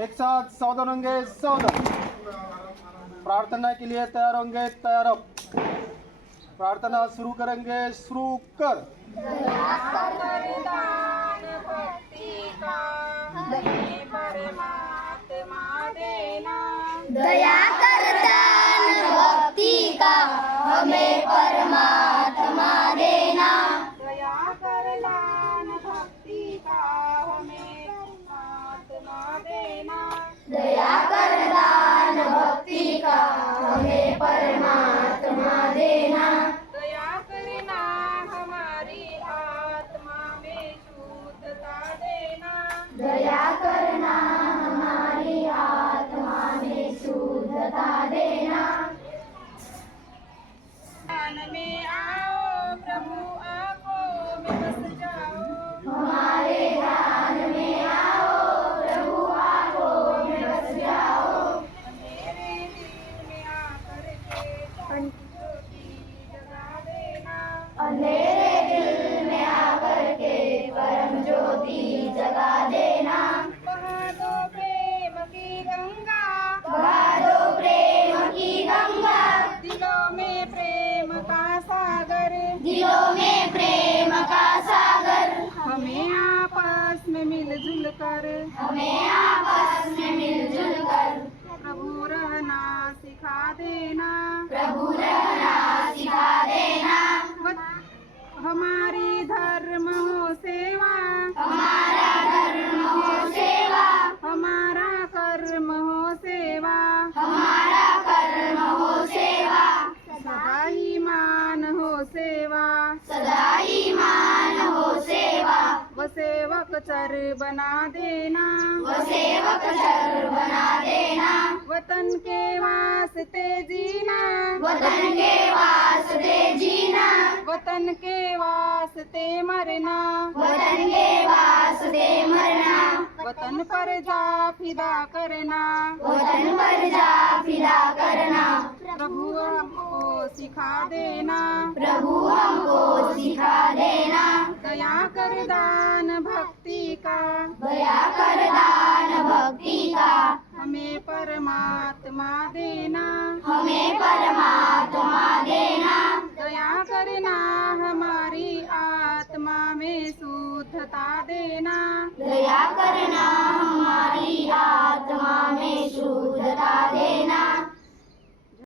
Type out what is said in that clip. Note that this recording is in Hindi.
एक साथ सौदन होंगे सावधान प्रार्थना के लिए तैयार होंगे, तैयार हो। प्रार्थना शुरू करेंगे, शुरू कर। वरदान भक्ति का हमें परमात्मा देना दया भक्ति का हमें परमात्मा कर हमें आपस सेवक चर बना देना। वो सेवक चर बना देना। वतन के वास्ते जीना। वतन के वास्ते जीना। वतन के वास्ते मरना। वतन के वास्ते मरना। वतन पर जा फिदा करना। वतन पर जा फिदा करना। प्रभु हमको सिखा देना। प्रभु हमको सिखा देना। दया कर दान भक्ति का दया कर दान भक्ति का हमें परमात्मा देना हमें परमात्मा देना दया करना हमारी आत्मा में शुद्धता देना दया करना हमारी